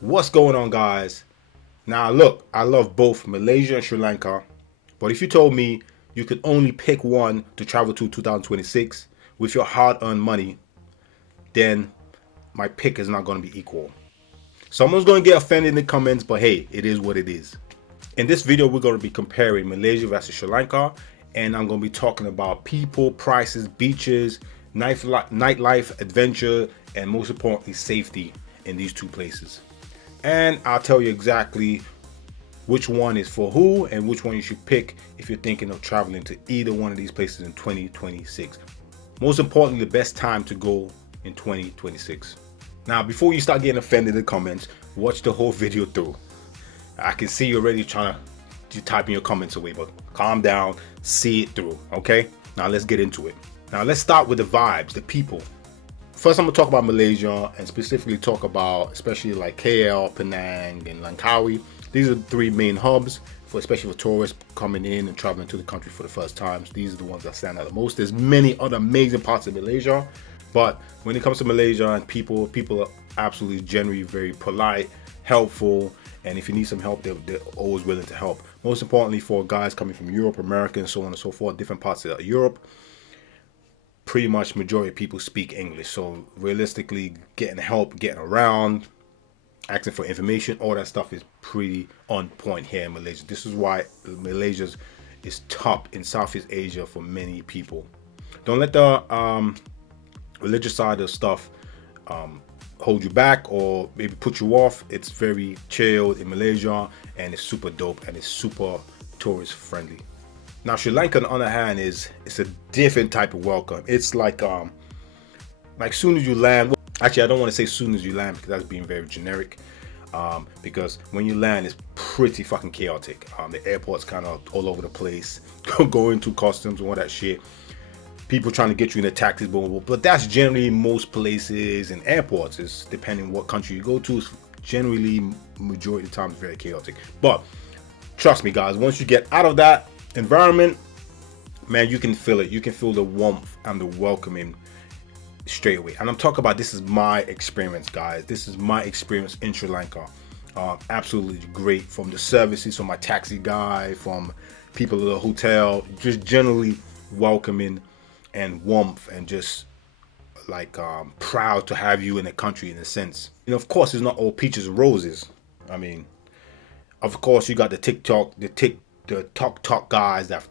What's going on, guys? Now, look, I love both Malaysia and Sri Lanka, but if you told me you could only pick one to travel to 2026 with your hard-earned money, then my pick is not going to be equal. Someone's going to get offended in the comments, but hey, it is what it is. In this video, we're going to be comparing Malaysia versus Sri Lanka, and I'm going to be talking about people, prices, beaches, nightlife, adventure, and most importantly, safety in these two places. And I'll tell you exactly which one is for who and which one you should pick if you're thinking of traveling to either one of these places in 2026. Most importantly, the best time to go in 2026. Now, before you start getting offended in the comments, watch the whole video through. I can see you already trying to typing your comments away, but calm down, see it through, okay? Now let's get into it. Now let's start with the vibes, the people. First, I'm gonna talk about Malaysia and specifically talk about especially like KL, Penang, and Langkawi. These are the three main hubs for especially for tourists coming in and traveling to the country for the first time. So these are the ones that stand out the most. There's many other amazing parts of Malaysia, but when it comes to Malaysia and people are absolutely generally very polite, helpful, and if you need some help, they're always willing to help. Most importantly, for guys coming from Europe, America, and so on and so forth, different parts of Europe, pretty much majority of people speak English. So realistically, getting help, getting around, asking for information, all that stuff is pretty on point here in Malaysia. This is why Malaysia is top in Southeast Asia for many people. Don't let the religious side of stuff hold you back or maybe put you off. It's very chilled in Malaysia and it's super dope and it's super tourist friendly. Now Sri Lanka on the other hand it's a different type of welcome. It's like soon as you land, actually I don't want to say soon as you land because that's being very generic. Because when you land it's pretty fucking chaotic. The airport's kind of all over the place, going to customs and all that shit. People trying to get you in a taxi, but that's generally most places and airports. Is depending what country you go to. It's generally majority of the time it's very chaotic. But trust me, guys, once you get out of that environment, man, you can feel it. You can feel the warmth and the welcoming straight away. And I'm talking about, this is my experience, guys. This is my experience in Sri Lanka. Absolutely great, from the services, from my taxi guy, from people at the hotel, just generally welcoming and warmth and just like proud to have you in the country in a sense. And of course, it's not all peaches and roses. I mean, of course, you got the talk guys that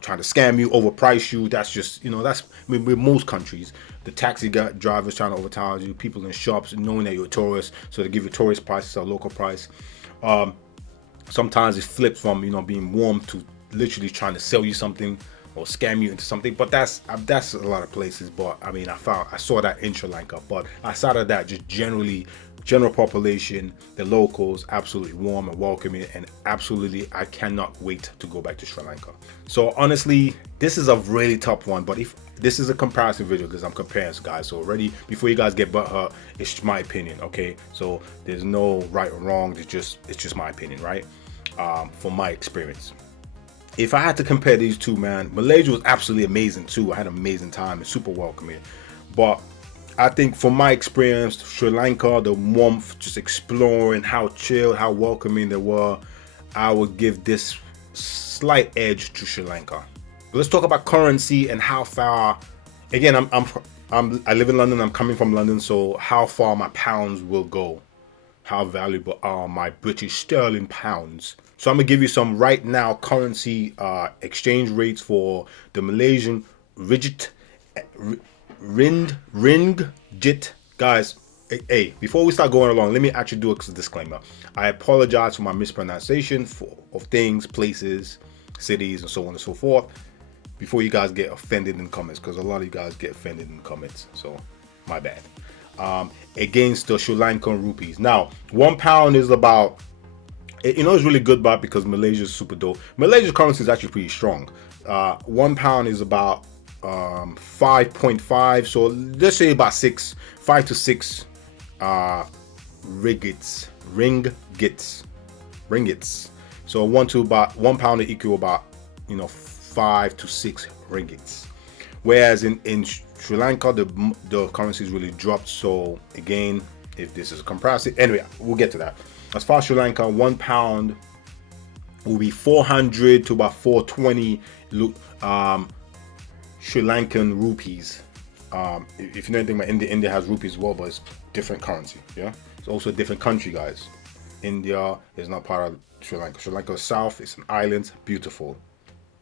trying to scam you, overprice you. That's just that's with most countries. The taxi drivers trying to overcharge you. People in shops knowing that you're a tourist, so they give you tourist prices or local price. Sometimes it flips from being warm to literally trying to sell you something or scam you into something. But that's a lot of places. But I mean, I saw that in Sri Lanka. But outside of that, just general population, the locals, absolutely warm and welcoming, and absolutely I cannot wait to go back to Sri Lanka. So honestly, this is a really tough one, but if this is a comparison video because I'm comparing, guys, so already before you guys get butthurt, it's my opinion, okay? So there's no right or wrong, it's just my opinion, right? From my experience. If I had to compare these two, man, Malaysia was absolutely amazing too. I had an amazing time and super welcoming. But I think from my experience, Sri Lanka, the warmth, just exploring, how chill, how welcoming they were, I would give this slight edge to Sri Lanka. Let's talk about currency and how far. Again, I live in London. I'm coming from London, so how far my pounds will go. How valuable are my British sterling pounds? So I'm gonna give you some right now currency exchange rates for the Malaysian ringgit, guys. Hey, before we start going along, let me actually do a disclaimer. I apologize for my mispronunciation of things, places, cities, and so on and so forth. Before you guys get offended in the comments, because a lot of you guys get offended in the comments, so my bad. Against the Sri Lankan rupees. Now, £1 is about, it's really good, but because Malaysia is super dope. Malaysia's currency is actually pretty strong. £1 is about 5.5, so let's say about 5 to 6 ringgits. So £1 equal about 5 to 6 ringgits. Whereas in Sri Lanka, the currency is really dropped. So again, if this is a comparison. Anyway, we'll get to that. As far as Sri Lanka, £1 will be 400 to about 420 Sri Lankan rupees. If you know anything about India, India has rupees as well, but it's different currency. Yeah, it's also a different country, guys. India is not part of Sri Lanka. Sri Lanka is south. It's an island. Beautiful.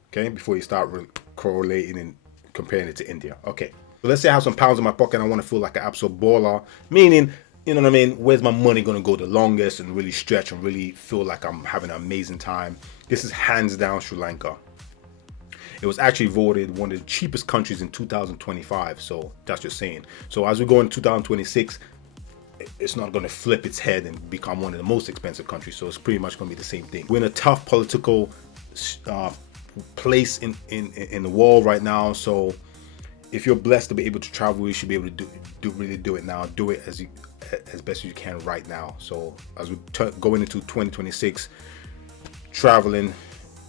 Okay, before you start correlating and comparing it to India. Okay, so let's say I have some pounds in my pocket and I want to feel like an absolute baller, meaning, you know what I mean, where's my money going to go the longest and really stretch and really feel like I'm having an amazing time. This is hands down Sri Lanka. It was actually voted one of the cheapest countries in 2025, so that's just saying. So as we go in 2026, it's not going to flip its head and become one of the most expensive countries, so it's pretty much going to be the same thing. We're in a tough political place in the world right now, so if you're blessed to be able to travel, you should be able to do it now. Do it as best as you can right now. So as we going into 2026, traveling,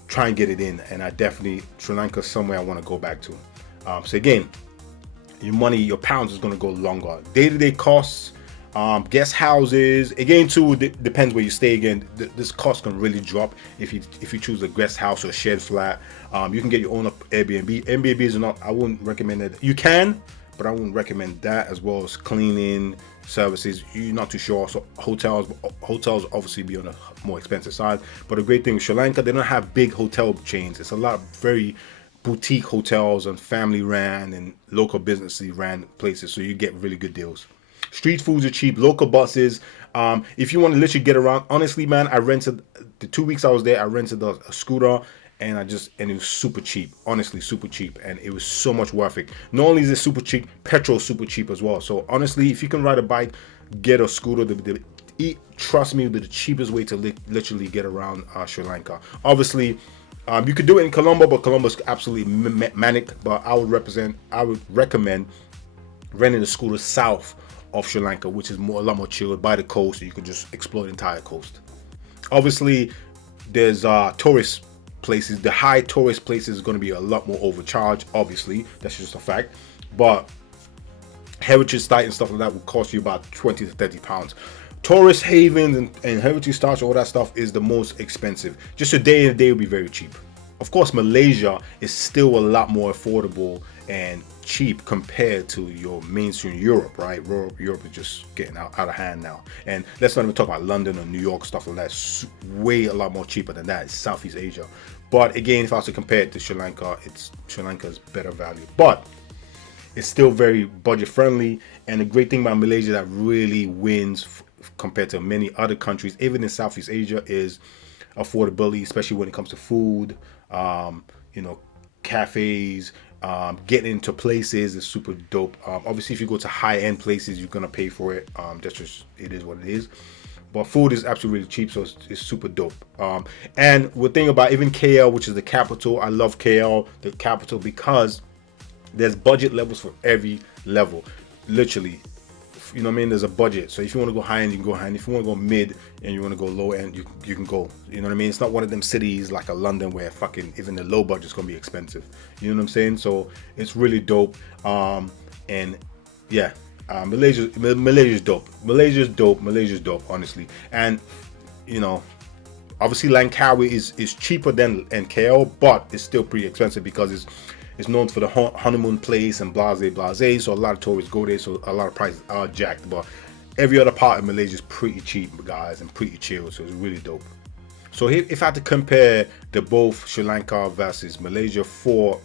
try and get it in. And I definitely, Sri Lanka is somewhere I want to go back to. So again, your money, your pounds is going to go longer. Day-to-day costs, guest houses, again too, depends where you stay. Again, this cost can really drop if you choose a guest house or a shared flat. You can get your own Airbnb. Airbnbs are not, I wouldn't recommend it. You can, but I wouldn't recommend that, as well as cleaning services. You're not too sure. So hotels obviously be on the more expensive side. But the great thing with Sri Lanka, they don't have big hotel chains. It's a lot of very boutique hotels and family ran and local businesses ran places, so you get really good deals. Street foods are cheap, local buses. If you want to literally get around, honestly, man, I rented the 2 weeks I was there. I rented a scooter, and it was super cheap. Honestly, super cheap, and it was so much worth it. Not only is it super cheap, petrol super cheap as well. So honestly, if you can ride a bike, get a scooter. Trust me, the cheapest way to literally get around Sri Lanka. Obviously, you could do it in Colombo, but Colombo is absolutely manic. But I would recommend renting a scooter south of Sri Lanka, which is a lot more chilled by the coast, so you can just explore the entire coast. Obviously, there's tourist places. The high tourist places is going to be a lot more overcharged. Obviously, that's just a fact. But heritage site and stuff like that will cost you about 20 to 30 pounds. Tourist havens and heritage sites, all that stuff is the most expensive. Just a day will be very cheap. Of course, Malaysia is still a lot more affordable and cheap compared to your mainstream Europe, right? Europe is just getting out of hand now. And let's not even talk about London or New York, stuff like that. It's way a lot more cheaper than that. It's Southeast Asia. But again, if I was to compare it to Sri Lanka, Sri Lanka's better value. But it's still very budget friendly. And the great thing about Malaysia that really wins compared to many other countries, even in Southeast Asia, is affordability, especially when it comes to food, cafes, getting into places is super dope. Obviously, if you go to high-end places, you're gonna pay for it. That's just, it is what it is. But food is absolutely cheap, so it's super dope. And the thing about even KL, which is the capital, I love KL, the capital, because there's budget levels for every level. Literally, you know what I mean? There's a budget. So if you want to go high end, you can go high end. If you want to go mid and you want to go low end, you can go. You know what I mean? It's not one of them cities like a London where fucking even the low budget's gonna be expensive. You know what I'm saying? So it's really dope. And yeah, Malaysia's dope. Malaysia's dope, honestly. And obviously Langkawi is cheaper than KL, but it's still pretty expensive because it's known for the honeymoon place and blase. So a lot of tourists go there, so a lot of prices are jacked. But every other part of Malaysia is pretty cheap, guys, and pretty chill. So it's really dope. So if I had to compare the both Sri Lanka versus Malaysia for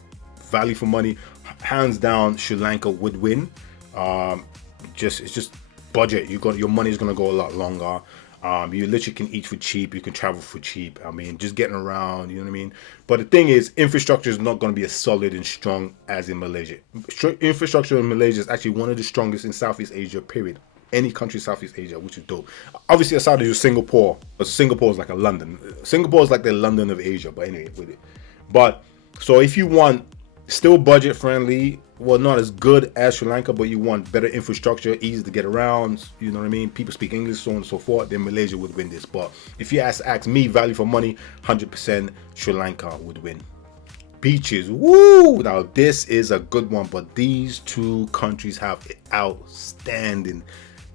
value for money, hands down, Sri Lanka would win. It's just budget. Your money is gonna go a lot longer. You literally can eat for cheap. You can travel for cheap. I mean, just getting around, you know what I mean? But the thing is, infrastructure is not going to be as solid and strong as in Malaysia. Infrastructure in Malaysia is actually one of the strongest in Southeast Asia, period. Any country in Southeast Asia, which is dope. Obviously, aside of Singapore, but Singapore is like a London. Singapore is like the London of Asia, but anyway, with it. But, so if you want still budget friendly, well, not as good as Sri Lanka, but you want better infrastructure, easy to get around, you know what I mean? People speak English, so on and so forth, then Malaysia would win this. But if you ask me, value for money, 100% Sri Lanka would win. Beaches, woo! Now, this is a good one, but these two countries have outstanding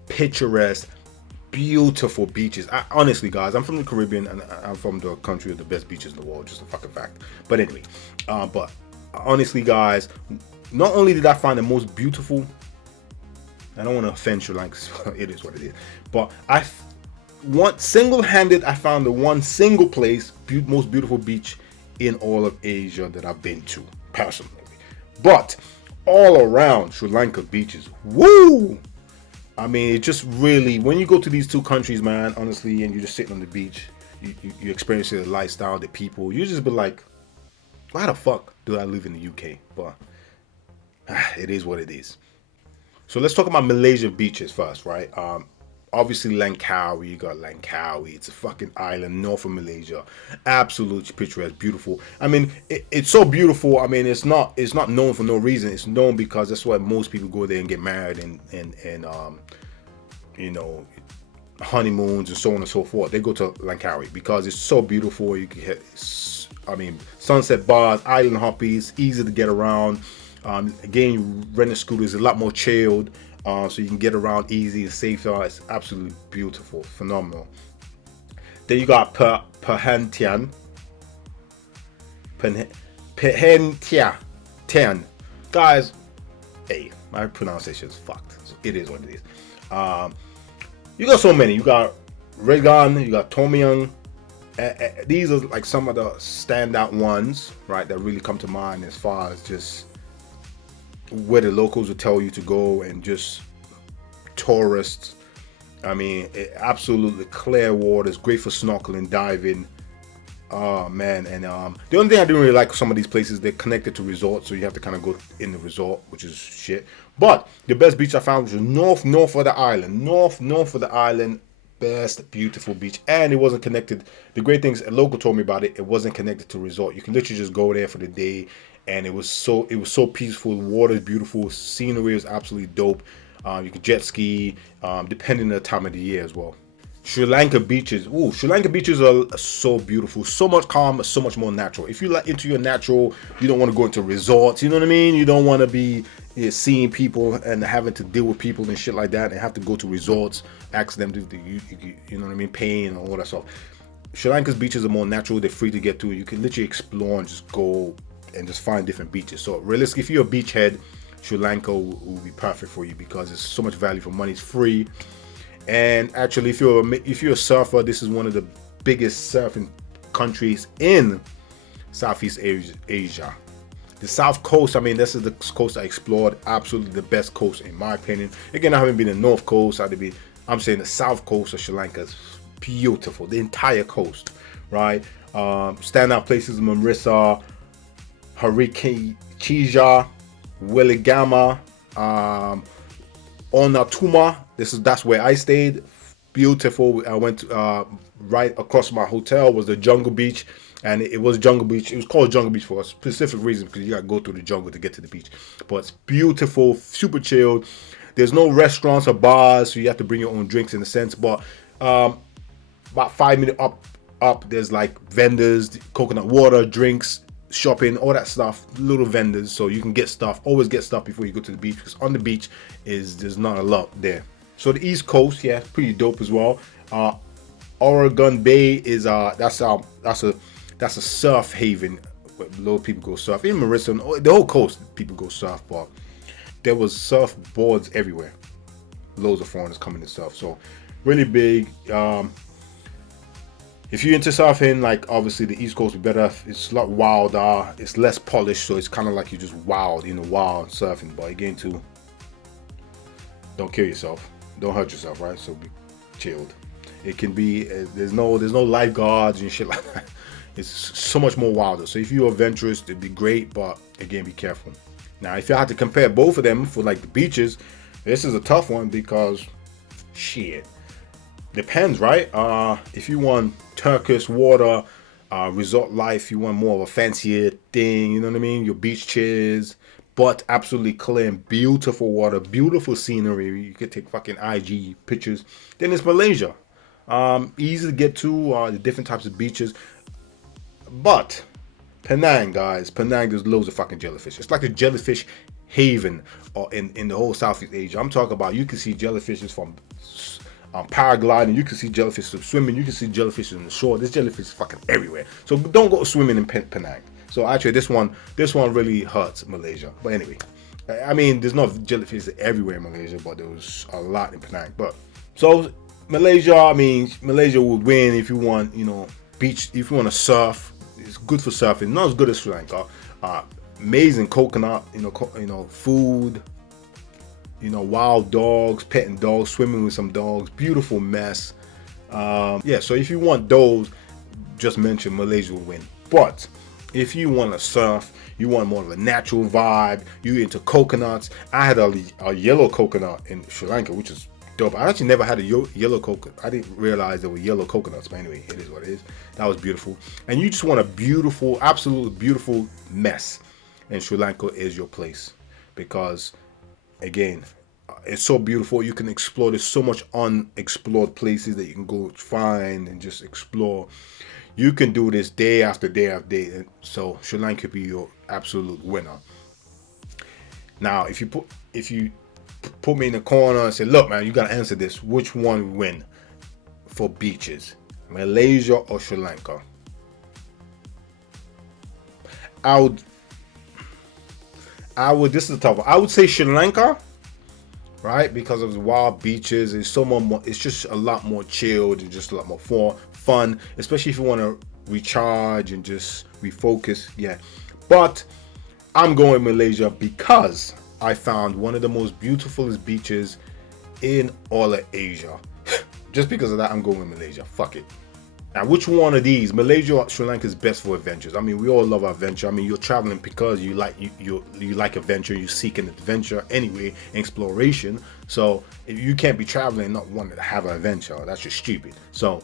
picturesque, beautiful beaches. Honestly, guys, I'm from the Caribbean and I'm from the country with the best beaches in the world. Just a fucking fact. But anyway, but honestly, guys, not only did I find the most beautiful, I don't want to offend Sri Lanka. It is what it is. But single-handed, I found the one single place, most beautiful beach in all of Asia that I've been to personally. But all around Sri Lanka beaches, woo! I mean, it just really, when you go to these two countries, man, honestly, and you're just sitting on the beach, you experience the lifestyle, the people, you just be like, why the fuck do I live in the UK? But it is what it is. So let's talk about Malaysian beaches first, right? Obviously Langkawi, you got Langkawi. It's a fucking island north of Malaysia. Absolutely picturesque, beautiful. I mean, it's so beautiful. I mean, it's not known for no reason. It's known because that's why most people go there and get married and you know, honeymoons and so on and so forth. They go to Langkawi because it's so beautiful. You can hit, I mean, sunset bars, island hoppies, easy to get around. Again, you rent a scooter is a lot more chilled. So you can get around easy and safe. It's absolutely beautiful, phenomenal. Then you got Perhentian. Guys, hey, my pronunciation is fucked. So it is what it is. You got so many. You got Regan, you got Tomyang. These are like some of the standout ones, right, that really come to mind as far as just where the locals will tell you to go and just tourists. I mean, absolutely clear waters, great for snorkeling, diving. Oh man, and the only thing I didn't really like some of these places, they're connected to resorts, so you have to kind of go in the resort, which is shit. But the best beach I found was north of the island, north of the island. Best beautiful beach, and it wasn't connected. The great things, a local told me about it, it wasn't connected to resort. You can literally just go there for the day, and it was so peaceful. The water is beautiful, scenery is absolutely dope. You can jet ski, depending on the time of the year as well. Sri Lanka beaches. Ooh, Sri Lanka beaches are so beautiful, so much calm, so much more natural. If you like into your natural, you don't want to go into resorts. You know what I mean? You don't want to be seeing people and having to deal with people and shit like that, and have to go to resorts, ask them to, you know what I mean, paying and all that stuff. Sri Lanka's beaches are more natural. They're free to get to. You can literally explore and just go and just find different beaches. So realistically, if you're a beachhead, Sri Lanka will be perfect for you because it's so much value for money. It's free. And actually, if you're a surfer, this is one of the biggest surfing countries in Southeast Asia. The South Coast, I mean, this is the coast I explored. Absolutely the best coast in my opinion. Again, I haven't been in the North Coast. I'm saying the South Coast of Sri Lanka is beautiful. The entire coast, right? Standout places: Marissa, Harikechija, Weligama, Onatuma. That's where I stayed. Beautiful. I went right across my hotel was the Jungle Beach, and it was Jungle Beach. It was called Jungle Beach for a specific reason because you gotta go through the jungle to get to the beach. But it's beautiful, super chilled. There's no restaurants or bars, so you have to bring your own drinks in a sense. But about 5 minutes up, there's like vendors, coconut water, drinks, shopping, all that stuff, little vendors, so you can get stuff. Always get stuff before you go to the beach, because on the beach there's not a lot there. So the East Coast, yeah, pretty dope as well. Oregon Bay is that's a surf haven. A lot of people go surf. In Marissa, the whole coast, people go surf. But there was surfboards everywhere. Loads of foreigners coming to surf. So really big. If you're into surfing, like obviously the East Coast is better. It's a lot wilder. It's less polished, so it's kind of like you're just wild, wild surfing. But again, too, don't kill yourself, don't hurt yourself, right? So be chilled. It can be there's no lifeguards and shit like that. It's so much more wilder. So if you're adventurous, it'd be great, but again, be careful. Now, if you had to compare both of them for like the beaches, this is a tough one because shit. Depends, right? If you want turquoise water, resort life, you want more of a fancier thing, you know what I mean? Your beach chairs, but absolutely clear and beautiful water, beautiful scenery. You could take fucking IG pictures. Then it's Malaysia. Easy to get to, the different types of beaches. But Penang, guys, there's loads of fucking jellyfish. It's like a jellyfish haven in the whole Southeast Asia. I'm talking about you can see jellyfishes from paragliding. You can see jellyfish swimming. You can see jellyfish in the shore. There's jellyfish fucking everywhere. So don't go swimming in Penang. So actually, this one really hurts Malaysia. But anyway, I mean, there's not jellyfish everywhere in Malaysia, but there was a lot in Penang. But so Malaysia, I mean, Malaysia would win if you want, beach. If you want to surf, it's good for surfing. Not as good as Sri Lanka. Amazing coconut, food. Wild dogs, petting dogs, swimming with some dogs, beautiful mess. Yeah, so if you want those, just mention Malaysia will win. But if you want to surf, you want more of a natural vibe, you into coconuts. I had a yellow coconut in Sri Lanka, which is dope. I actually never had a yellow coconut. I didn't realize there were yellow coconuts, but anyway, it is what it is. That was beautiful. And you just want a beautiful, absolutely beautiful mess. And Sri Lanka is your place because, again, it's so beautiful. You can explore. There's so much unexplored places that you can go find and just explore. You can do this day after day after day. And so Sri Lanka could be your absolute winner. Now, if you put me in the corner and say, look, man, you gotta answer this. Which one would win for beaches, Malaysia or Sri Lanka? I would. This is a tough one. I would say Sri Lanka, right? Because of the wild beaches, it's so more. It's just a lot more chilled and just a lot more fun, especially if you want to recharge and just refocus. Yeah, but I'm going Malaysia because I found one of the most beautifulest beaches in all of Asia. Just because of that, I'm going with Malaysia. Fuck it. Now, which one of these, Malaysia or Sri Lanka, is best for adventures? I mean, we all love adventure. I mean, you're traveling because you like adventure. You seek an adventure anyway, exploration. So you can't be traveling and not want to have an adventure. That's just stupid. So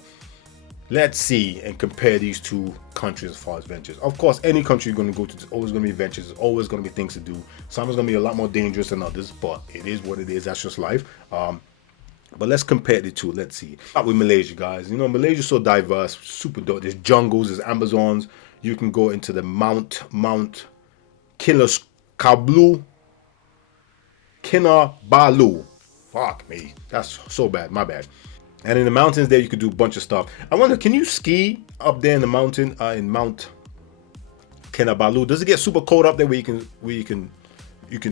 let's see and compare these two countries as far as adventures. Of course, any country you're going to go to, there's always going to be adventures. There's always going to be things to do. Some is going to be a lot more dangerous than others, but it is what it is. That's just life. But let's compare the two. Let's see. Start with Malaysia, guys. Malaysia's so diverse, super dope. There's jungles, there's Amazons. You can go into the Mount Kinabalu. Fuck me. That's so bad. My bad. And in the mountains there, you could do a bunch of stuff. I wonder, can you ski up there in the mountain, in Mount Kinabalu? Does it get super cold up there where you can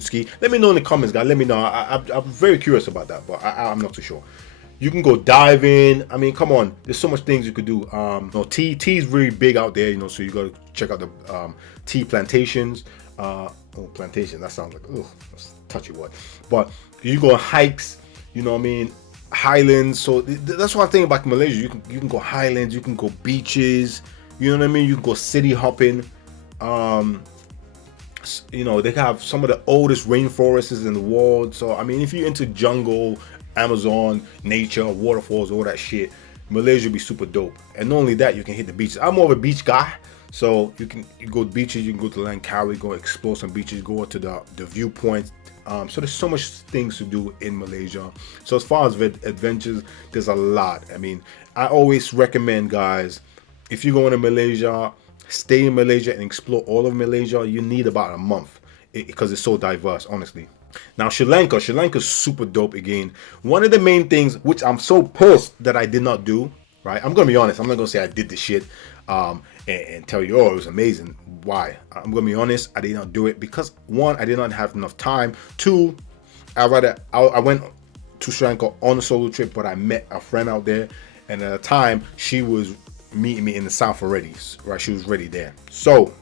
ski? Let me know in the comments, guys. Let me know. I'm very curious about that, but I'm not too sure. You can go diving. I mean, come on. There's so much things you could do. Tea is really big out there, so you got to check out the tea plantations. Plantation. That sounds like that's a touchy word. But you go on hikes. You know what I mean? Highlands. So that's what I think about Malaysia. You can go highlands. You can go beaches. You know what I mean? You can go city hopping. They have some of the oldest rainforests in the world. So I mean, if you're into jungle, Amazon, nature, waterfalls, all that shit, Malaysia would be super dope. And not only that, you can hit the beaches. I'm more of a beach guy, so you go to beaches. You can go to Langkawi, go explore some beaches, go to the viewpoints. So there's so much things to do in Malaysia. So as far as adventures, there's a lot. I mean, I always recommend, guys, if you're going to Malaysia, stay in Malaysia and explore all of Malaysia. You need about a month because it's so diverse, honestly. Now, Sri Lanka's super dope again. One of the main things, which I'm so pissed that I did not do, right? I'm going to be honest. I'm not going to say I did this shit and tell you, oh, it was amazing. Why? I'm going to be honest. I did not do it because, one, I did not have enough time. Two, I went to Sri Lanka on a solo trip, but I met a friend out there. And at the time, she was meeting me in the south already, right? She was ready there. So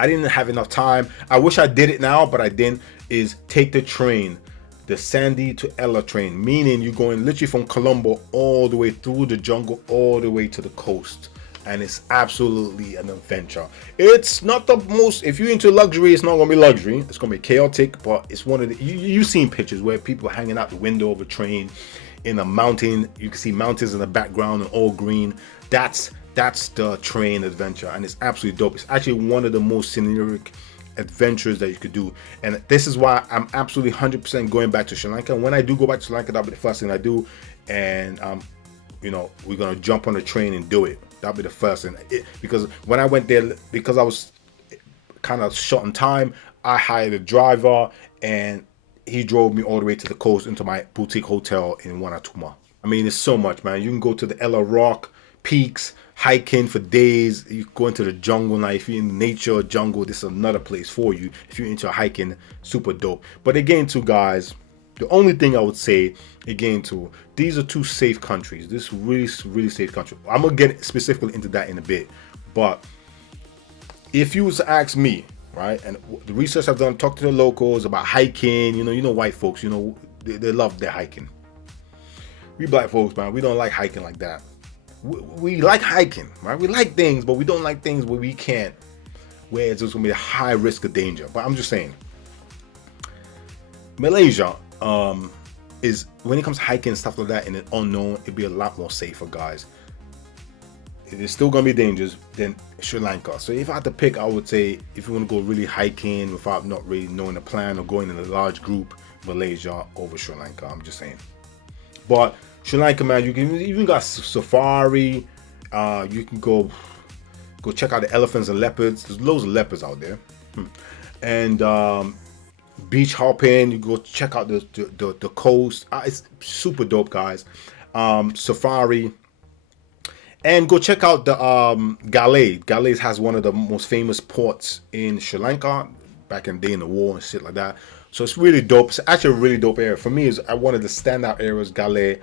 I didn't have enough time. I wish I did it now, but I didn't. Is take the train, the Sandy to Ella train, meaning you're going literally from Colombo all the way through the jungle all the way to the coast, and it's absolutely an adventure. It's not the most, if you're into luxury, it's not gonna be luxury, it's gonna be chaotic, but it's one of the, you've seen pictures where people are hanging out the window of a train in a mountain. You can see mountains in the background and all green. That's the train adventure, and it's absolutely dope. It's actually one of the most scenic adventures that you could do, and this is why I'm absolutely 100% going back to Sri Lanka. When I do go back to Sri Lanka, that'll be the first thing I do, and we're gonna jump on the train and do it. That'll be the first thing, because when I went there, because I was kind of short on time, I hired a driver, and he drove me all the way to the coast into my boutique hotel in Wanatuma. I mean, it's so much, man. You can go to the Ella Rock peaks, hiking for days. You go into the jungle now. If you're in nature, jungle, this is another place for you. If you're into hiking, super dope. But again, too, guys, the only thing I would say, again, too, these are two safe countries. This is really, really safe country. I'm gonna get specifically into that in a bit. But if you was to ask me, right, and the research I've done, talk to the locals about hiking, you know, white folks, you know, they love their hiking. We black folks, man, we don't like hiking like that. We like hiking, right? We like things, but we don't like things where we can't, where it's just gonna be a high risk of danger. But I'm just saying, Malaysia is, when it comes to hiking and stuff like that in an unknown, it'd be a lot more safer, guys. It is still gonna be dangerous than Sri Lanka. So if I had to pick, I would say if you want to go really hiking without not really knowing the plan or going in a large group, Malaysia over Sri Lanka. I'm just saying. But Sri Lanka, man, you can even got safari. You can go check out the elephants and leopards. There's loads of leopards out there, and beach hopping. You go check out the coast. It's super dope, guys. Safari. And go check out the Galle. Galles has one of the most famous ports in Sri Lanka back in the day in the war and shit like that. So it's really dope. It's actually a really dope area. For me, is one of the standout areas, Galle,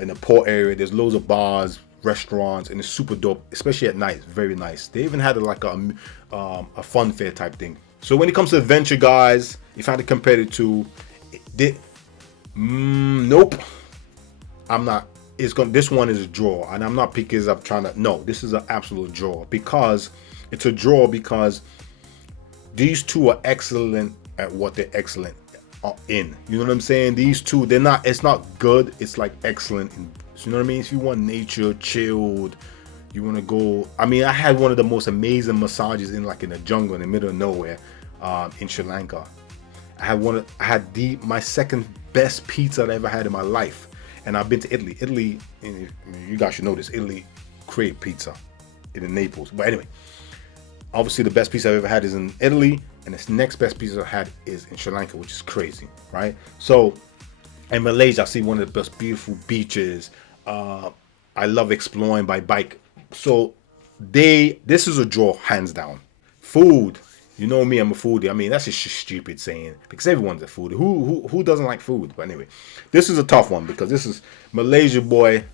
in the port area. There's loads of bars, restaurants, and it's super dope, especially at night. It's very nice. They even had like a fun fair type thing. So when it comes to adventure, guys, if I had to compare it to, nope, I'm not. This one is a draw, and I'm not because I'm trying to. No, this is an absolute draw, because it's a draw because these two are excellent at what they're excellent in. You know what I'm saying? These two, they're not. It's not good. It's like excellent. You know what I mean? If you want nature, chilled, you want to go. I mean, I had one of the most amazing massages in the jungle in the middle of nowhere, in Sri Lanka. I had my second best pizza I've ever had in my life. And I've been to Italy. Italy, you guys should know this. Italy create pizza in Naples. But anyway, obviously the best pizza I've ever had is in Italy, and this next best pizza I've had is in Sri Lanka, which is crazy, right? So, in Malaysia, I see one of the best beautiful beaches. I love exploring by bike. So, this is a draw, hands down. Food. You know me, I'm a foodie. I mean, that's just stupid saying, because everyone's a foodie. Who doesn't like food? But anyway, this is a tough one, because this is Malaysia, boy.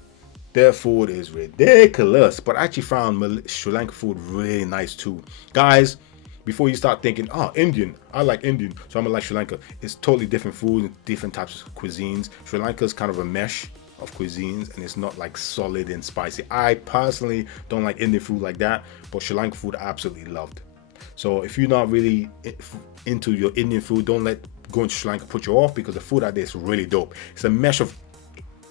Their food is ridiculous. But I actually found Sri Lanka food really nice too. Guys, before you start thinking, Indian, I like Indian, so I'm gonna like Sri Lanka. It's totally different food, different types of cuisines. Sri Lanka is kind of a mesh of cuisines, and it's not like solid and spicy. I personally don't like Indian food like that, but Sri Lanka food I absolutely loved. So if you're not really into your Indian food, don't let going to Sri Lanka put you off, because the food out there is really dope. It's a mesh of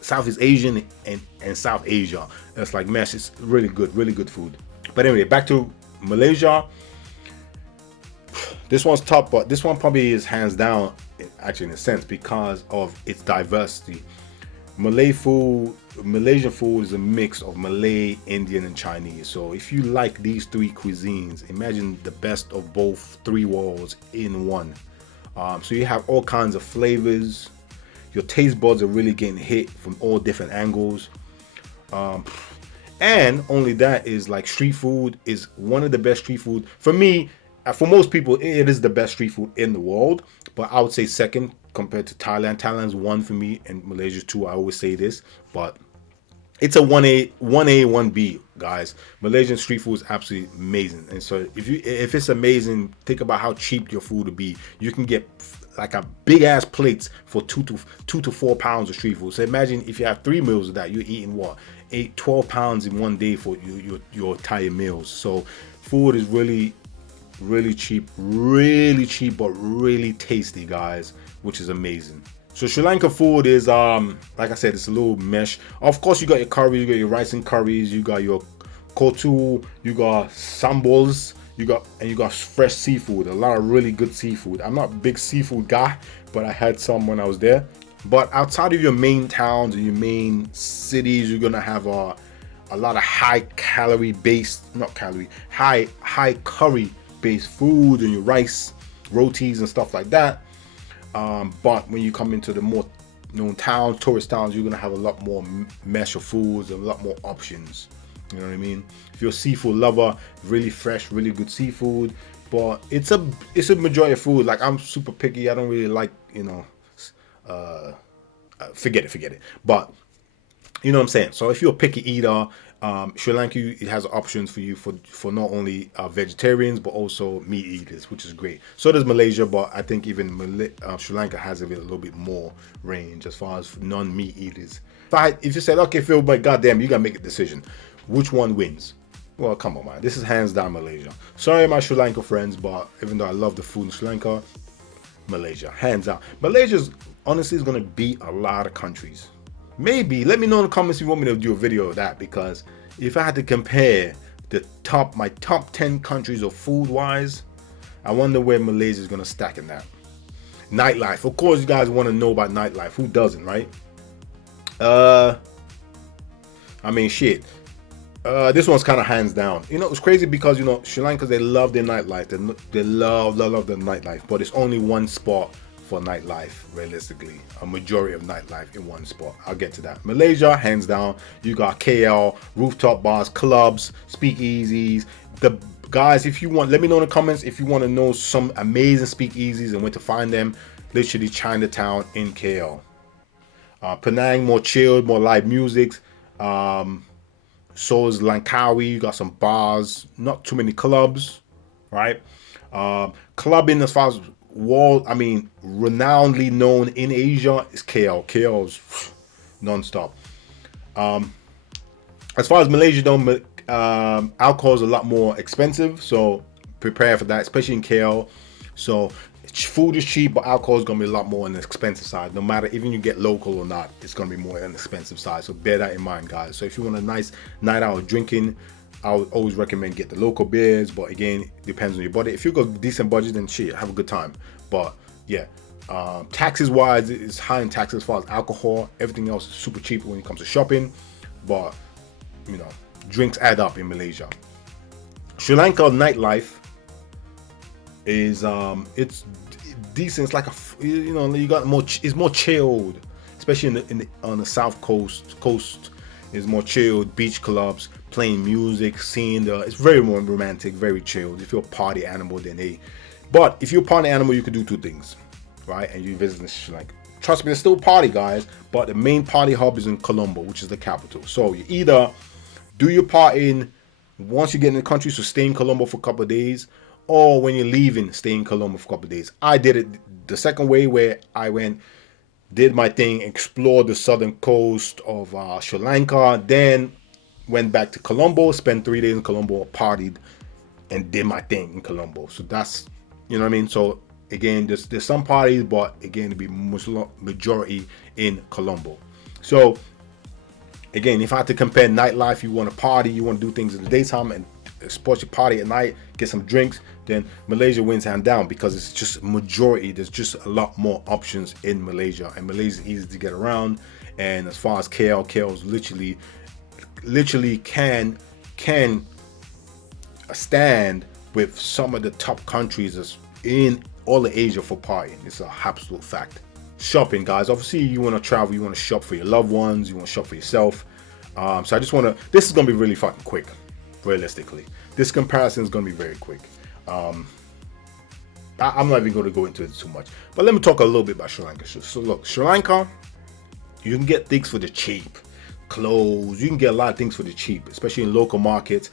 Southeast Asian and South Asia. It's like mesh. It's really good food. But anyway, back to Malaysia. This one's top, but this one probably is hands down, actually, in a sense, because of its diversity. Malaysian food is a mix of Malay, Indian, and Chinese. So if you like these three cuisines, imagine the best of both three worlds in one. So you have all kinds of flavors. Your taste buds are really getting hit from all different angles. And only that is like street food is one of the best street food. For me, for most people, it is the best street food in the world. But I would say second compared to Thailand. Thailand's one for me, and Malaysia two. I always say this, but it's a 1A, 1B, guys. Malaysian street food is absolutely amazing. And so if it's amazing, think about how cheap your food will be. You can get like a big ass plates for 2 to 4 pounds of street food. So imagine if you have 3 meals of that, you're eating what, 12 pounds in one day for your entire meals. So food is really cheap, but really tasty, guys, which is amazing. So Sri Lanka food is like I said, it's a little mesh. Of course, you got your curries, you got your rice and curries, you got your kotu, you got sambals, you got fresh seafood, a lot of really good seafood. I'm not a big seafood guy, but I had some when I was there. But outside of your main towns and your main cities, you're gonna have a lot of high curry based food, and your rice, rotis and stuff like that. But when you come into the more known towns, tourist towns, you're gonna have a lot more mesh of foods and a lot more options. You know what I mean? If you're a seafood lover, really fresh, really good seafood. But it's a majority of food. Like, I'm super picky. I don't really like, forget it. But you know what I'm saying? So if you're a picky eater, Sri Lanka, it has options for you for not only vegetarians but also meat eaters, which is great. So does Malaysia, but I think even Sri Lanka has a little bit more range as far as non-meat eaters. If you said, okay, Phil, but goddamn, you gotta make a decision. Which one wins? Well, come on, man. This is hands down Malaysia. Sorry, my Sri Lanka friends, but even though I love the food in Sri Lanka, Malaysia, hands down. Malaysia's honestly is gonna beat a lot of countries. Maybe let me know in the comments if you want me to do a video of that, because if I had to compare my top 10 countries of food wise, I wonder where Malaysia is gonna stack in that. Nightlife, of course, you guys want to know about nightlife. Who doesn't, right? I mean, shit. This one's kind of hands down. It's crazy because Sri Lankans, they love their nightlife. They love the nightlife, but it's only one spot for nightlife, realistically. A majority of nightlife in one spot. I'll get to that. Malaysia, hands down. You got KL, rooftop bars, clubs, speakeasies. The guys, if you want, let me know in the comments if you want to know some amazing speakeasies and where to find them. Literally Chinatown in KL. Penang, more chilled, more live music. So is Langkawi. You got some bars, not too many clubs, right? Clubbing, as far as renownedly known in Asia, is KL. KL is non-stop. As far as Malaysia, though, alcohol is a lot more expensive, so prepare for that, especially in KL. So food is cheap, but alcohol is gonna be a lot more on the expensive side. No matter even you get local or not, it's gonna be more on the expensive side. So bear that in mind, guys. So if you want a nice night out of drinking, I would always recommend get the local beers. But again, it depends on your budget. If you got a decent budget, then shit, have a good time. But yeah, taxes wise, it's high in taxes as far as alcohol. Everything else is super cheap when it comes to shopping. But drinks add up in Malaysia. Sri Lanka nightlife is it's decent. It's like you got more. It's more chilled, especially on the south coast. Is more chilled. Beach clubs, playing music, seeing it's very more romantic, very chilled. If you're a party animal, then hey. But if you're a party animal, you can do two things, right? And you visit Sri Lanka. Trust me, there's still party, guys, but the main party hub is in Colombo, which is the capital. So you either do your partying once you get in the country, so stay in Colombo for a couple of days, or when you're leaving, stay in Colombo for a couple of days. I did it the second way, where I went, did my thing, explored the southern coast of Sri Lanka, then went back to Colombo, spent 3 days in Colombo, partied, and did my thing in Colombo. So that's, you know what I mean? So again, there's some parties, but again, it'll be majority in Colombo. So again, if I had to compare nightlife, you want to party, you want to do things in the daytime and sports your party at night, get some drinks, then Malaysia wins hand down, because it's just majority. There's just a lot more options in Malaysia, and Malaysia is easy to get around. And as far as KL is literally can stand with some of the top countries in all of Asia for partying. It's an absolute fact. Shopping, guys, obviously you want to travel, you want to shop for your loved ones, you want to shop for yourself. So I just want to, this is going to be really fucking quick, realistically. This comparison is going to be very quick. I'm not even going to go into it too much, but let me talk a little bit about Sri Lanka. So look, Sri Lanka, you can get things for the cheap. Clothes, you can get a lot of things for the cheap, especially in local markets.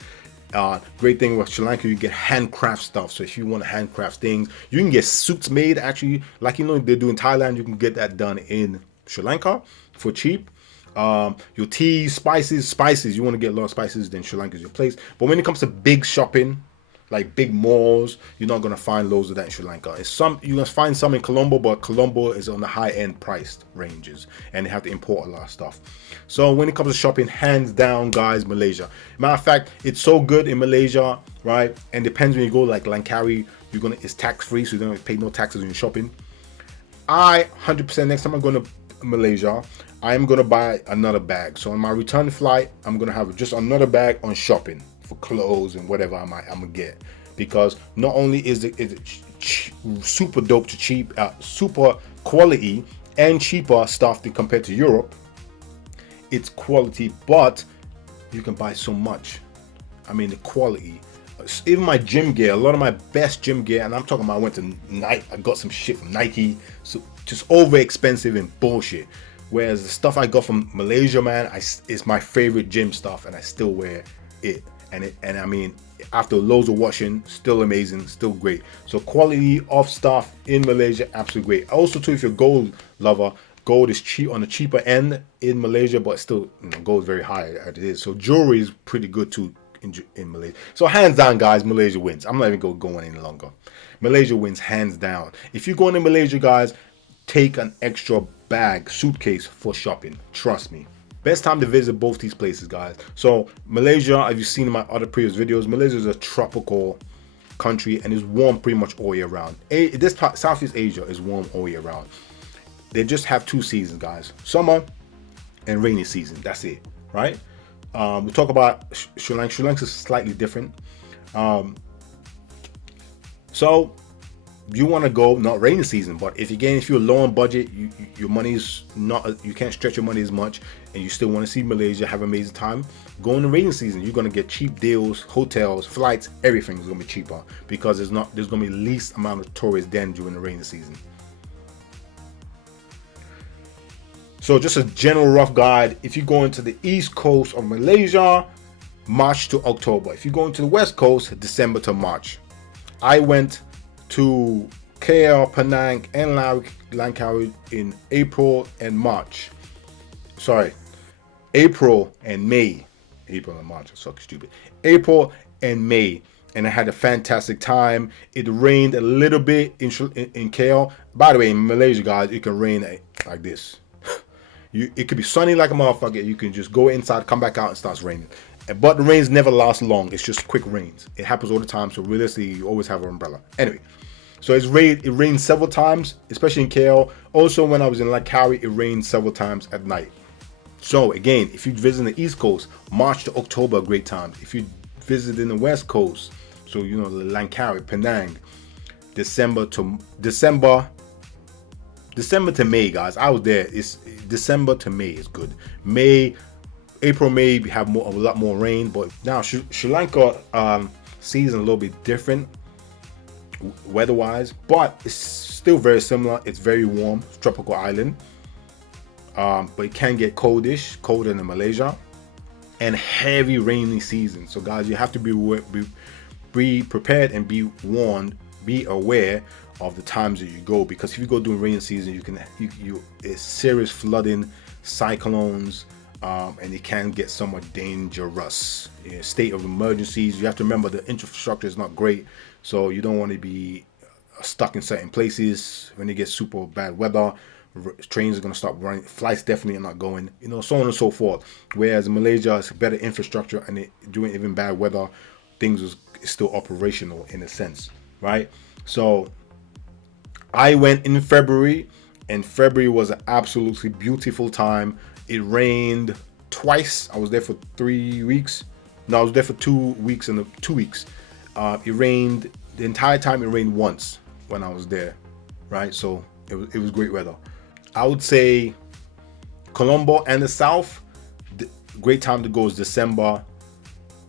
Great thing with Sri Lanka, you get handcraft stuff. So if you want to handcraft things, you can get suits made, actually, like they do in Thailand. You can get that done in Sri Lanka for cheap. Your teas, spices, you want to get a lot of spices, then Sri Lanka is your place. But when it comes to big shopping, like big malls, you're not gonna find loads of that in Sri Lanka. You're gonna find some in Colombo, but Colombo is on the high-end priced ranges, and they have to import a lot of stuff. So when it comes to shopping, hands down, guys, Malaysia. Matter of fact, it's so good in Malaysia, right? And depends when you go, like Langkawi, it's tax-free, so you don't have to pay no taxes when you're shopping. 100% next time I'm going to Malaysia, I am going to buy another bag. So on my return flight, I'm going to have just another bag on shopping for clothes and whatever I'm going to get. Because not only is it super dope to cheap, super quality and cheaper stuff than compared to Europe. It's quality, but you can buy so much. I mean, the quality, even my gym gear, a lot of my best gym gear, and I'm talking about I went to Nike, I got some shit from Nike, so just over expensive and bullshit. Whereas the stuff I got from Malaysia, man, it's my favorite gym stuff, and I still wear it. And I mean, after loads of washing, still amazing, still great. So quality of stuff in Malaysia, absolutely great. Also too, if you're a gold lover, gold is cheap on the cheaper end in Malaysia, but still, you know, gold is very high as it is. So jewelry is pretty good too in Malaysia. So hands down, guys, Malaysia wins. I'm not even going any longer. Malaysia wins hands down. If you're going to Malaysia, guys, take an extra bag, suitcase for shopping. Trust me. Best time to visit both these places, guys. So Malaysia, as you've seen in my other previous videos, Malaysia is a tropical country and is warm pretty much all year round. This part, Southeast Asia, is warm all year round. They just have two seasons, guys: summer and rainy season. That's it, right? We talk about Sri Lanka. Sri Lanka is slightly different. So you want to go not rainy season, but if you're low on budget, your money's not, you can't stretch your money as much, and you still want to see Malaysia, have an amazing time, go in the rainy season. You're gonna get cheap deals, hotels, flights, everything's gonna be cheaper because there's gonna be least amount of tourists then during the rainy season. So just a general rough guide: if you go into the east coast of Malaysia, March to October. If you go into the west coast, December to March. I went to KL, Penang, and Langkawi in April and March. Sorry, April and May. April and March, I'm so stupid. April and May, and I had a fantastic time. It rained a little bit in KL. By the way, in Malaysia, guys, it can rain like this. It could be sunny like a motherfucker. You can just go inside, come back out, and it starts raining. But the rains never last long. It's just quick rains. It happens all the time. So realistically, you always have an umbrella. Anyway, so it rained several times, especially in KL. Also, when I was in Langkawi, it rained several times at night. So again, if you visit the East Coast, March to October, great times. If you visit in the West Coast, so you know, Langkawi, Penang, December to May, guys. I was there. It's December to May is good. April, May have a lot more rain, but now Sri Lanka season a little bit different weather-wise, but it's still very similar. It's very warm, tropical island, but it can get colder than Malaysia, and heavy rainy season. So guys, you have to be prepared and be warned, be aware of the times that you go, because if you go during rainy season, it's serious flooding, cyclones, and it can get somewhat dangerous. State of emergencies. You have to remember the infrastructure is not great, so you don't want to be stuck in certain places when it gets super bad weather. Trains are going to stop running, flights definitely are not going, you know, so on and so forth. Whereas in Malaysia, it's better infrastructure, and during even bad weather, things is still operational in a sense, right? So I went in February, and February was an absolutely beautiful time. It rained twice. I was there for 3 weeks. No, I was there for 2 weeks and 2 weeks. It rained the entire time. It rained once when I was there, right? So it was great weather. I would say Colombo and the South, great time to go is December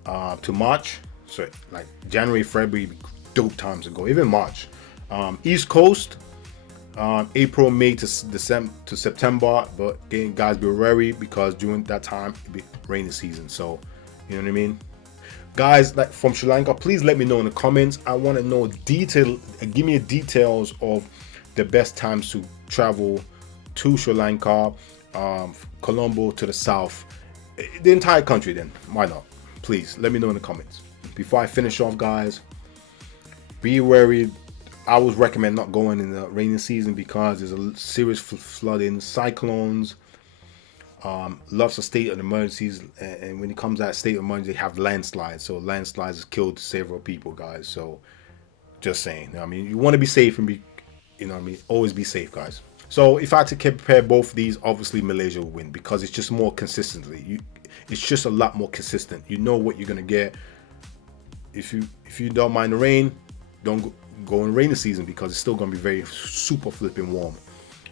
to March. So like January, February, dope times to go. Even March. East Coast, April, May to September, but again, guys, be wary because during that time it be rainy season. So you know what I mean, guys. Like from Sri Lanka, please let me know in the comments. I want to know give me details of the best times to travel to Sri Lanka, Colombo to the south, the entire country. Then why not? Please let me know in the comments. Before I finish off, guys, be wary. I would recommend not going in the rainy season because there's a serious flooding, cyclones, lots of state of emergencies, and when it comes out state of emergency, they have landslides. So landslides has killed several people, guys. So just saying, you know what I mean, you want to be safe and be, you know what I mean, always be safe, guys. So if I had to compare both of these, obviously Malaysia will win because it's just more consistently. It's just a lot more consistent. You know what you're gonna get. If you don't mind the rain, don't go in rainy season because it's still gonna be very super flipping warm.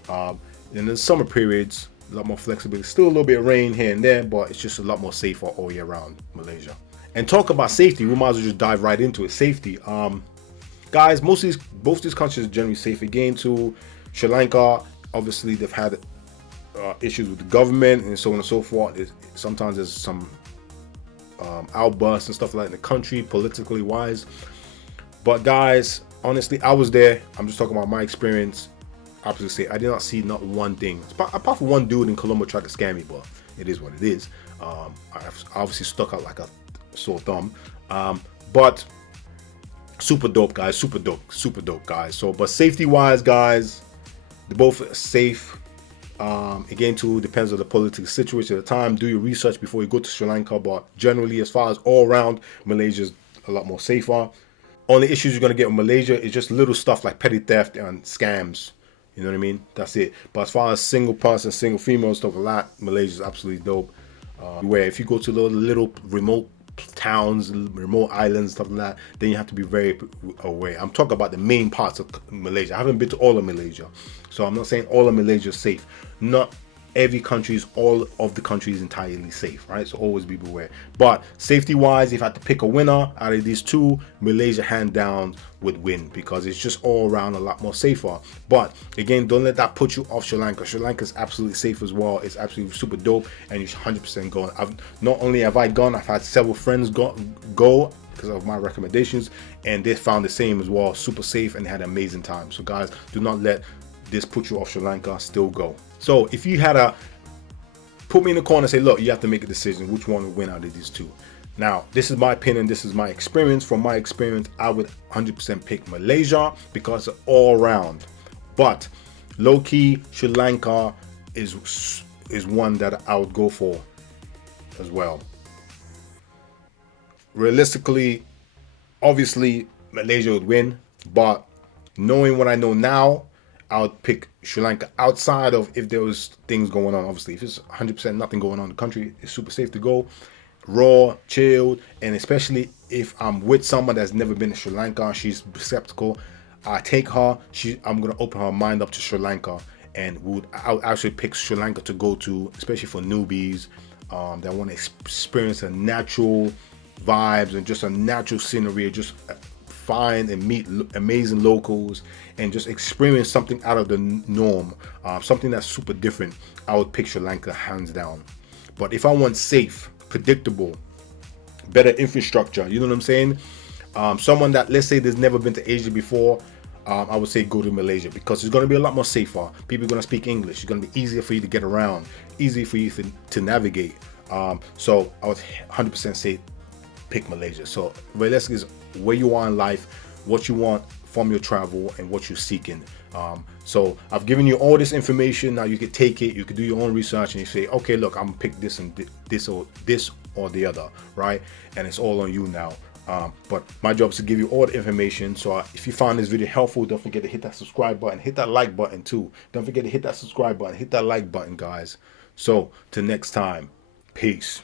In the summer periods, a lot more flexibility. Still a little bit of rain here and there, but it's just a lot more safer all year round, Malaysia. And talk about safety, we might as well just dive right into it. Safety. Guys, both these countries are generally safe. Again, to Sri Lanka, obviously they've had issues with the government and so on and so forth. Sometimes there's some outbursts and stuff like that in the country, politically wise. But guys, honestly, I was there. I'm just talking about my experience. Obviously, I did not see not one thing, apart from one dude in Colombo tried to scam me, but it is what it is. I obviously stuck out like a sore thumb. But super dope, guys. Super dope, guys. So, but safety-wise, guys, they're both safe. Again, too, depends on the political situation at the time. Do your research before you go to Sri Lanka. But generally, as far as all around, Malaysia is a lot more safer. Only issues you're gonna get with Malaysia is just little stuff like petty theft and scams. You know what I mean? That's it. But as far as single person, single female stuff like that, Malaysia is absolutely dope. Where if you go to little remote towns, remote islands, stuff like that, then you have to be very aware. I'm talking about the main parts of Malaysia. I haven't been to all of Malaysia, so I'm not saying all of Malaysia is safe. Not every country is all of the countries entirely safe, right? So always be beware. But safety wise, if I had to pick a winner out of these two, Malaysia hand down would win because it's just all around a lot more safer. But again, don't let that put you off Sri Lanka. Sri Lanka is absolutely safe as well. It's absolutely super dope, and you should 100% go. Not only have I gone, I've had several friends go because of my recommendations, and they found the same as well. Super safe and had an amazing time. So guys, do not let this put you off Sri Lanka. Still go. So if you had a put me in the corner and say, look, you have to make a decision which one will win out of these two. Now, this is my opinion, this is my experience. From my experience, I would 100% pick Malaysia because it's all around. But low key, Sri Lanka is one that I would go for as well. Realistically, obviously Malaysia would win, but knowing what I know now, I would pick Sri Lanka outside of if there was things going on. Obviously, if it's 100% nothing going on in the country, it's super safe to go. Raw, chilled, and especially if I'm with someone that's never been to Sri Lanka, she's skeptical, I take her, I'm going to open her mind up to Sri Lanka, and I would actually pick Sri Lanka to go to, especially for newbies that want to experience a natural vibes and just a natural scenery, just find and meet amazing locals and just experience something out of the norm, something that's super different. I would pick Sri Lanka hands down. But if I want safe, predictable, better infrastructure, you know what I'm saying, someone that, let's say, there's never been to Asia before, I would say go to Malaysia because it's going to be a lot more safer. People are going to speak English. It's going to be easier for you to get around, easier for you to navigate. So I would 100% say pick Malaysia. So realistically, is where you are in life, what you want from your travel, and what you're seeking. So I've given you all this information. Now you can take it, you can do your own research, and you say, okay, look, I'm gonna pick this and this or the other, right? And it's all on you now. But my job is to give you all the information. So if you found this video helpful, don't forget to hit that subscribe button, hit that like button too. Don't forget to hit that subscribe button, hit that like button, guys. So till next time, peace.